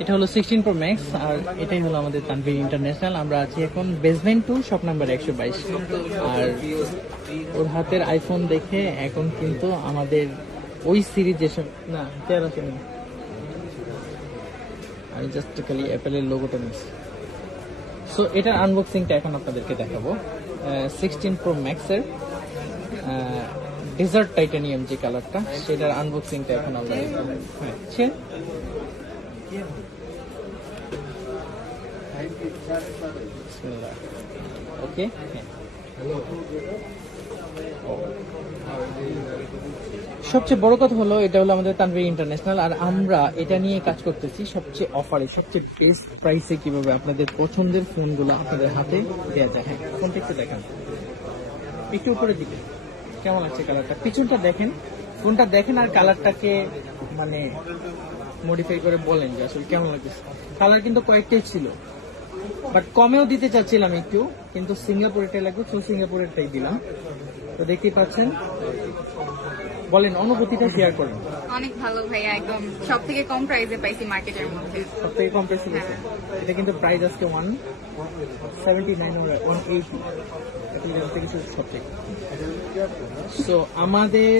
এটা হলো 16 Pro Max আর এটাই হলো আমাদের তানভীর ইন্টারন্যাশনাল। আমরা আছি এখন বেসমেন্ট 2 শপ নাম্বার 122। আর ওর হাতের আইফোন দেখে এখন কিন্তু আমাদের ওই সিরিজ যেসব না কেয়ার আছে না, আমি জাস্ট খালি অ্যাপেলের লোগোটা নিচ্ছি। সো এটার আনবক্সিংটা এখন আপনাদেরকে দেখাবো। 16 Pro Max এর ডেজার্ট টাইটানিয়াম যে কালারটা, সেটার আনবক্সিংটা এখন আমরা ওকে। সবচেয়ে বড় কথা হলো এটা হলো আমাদের তানভীর ইন্টারন্যাশনাল, আর আমরা এটা নিয়ে কাজ করতেছি সবচেয়ে অফারে, সবচেয়ে বেস্ট প্রাইসে কিভাবে আপনাদের পছন্দের ফোনগুলো আপনাদের হাতে দেওয়া যায়। হ্যাঁ, ফোনটা একটু দেখেন, একটু উপরের দিকে কেমন লাগছে কালারটা, পিছনটা দেখেন, ফোনটা দেখেন আর কালারটাকে মানে মডিফাই করে বলেন যে আসলে কেমন লাগছে। কালার কিন্তু কয়েকটাই ছিল, বাট কমেও দিতে চাচ্ছিলাম একটু, কিন্তু সিঙ্গাপুরেরটাই লাগবে, তো সিঙ্গাপুরেরটাই দিলাম। তো দেখতেই পাচ্ছেন, বলেন অনুভূতিটা শেয়ার করেন। অনেক ভালো ভাইয়া, একদম সব থেকে কম প্রাইসে পাইছি মার্কেটের মধ্যে। সব থেকে কম প্রাইসে পেয়েছে। এটা কিন্তু প্রাইস আজকে 179 or 180 কিছু সব থেকে। সো আমাদের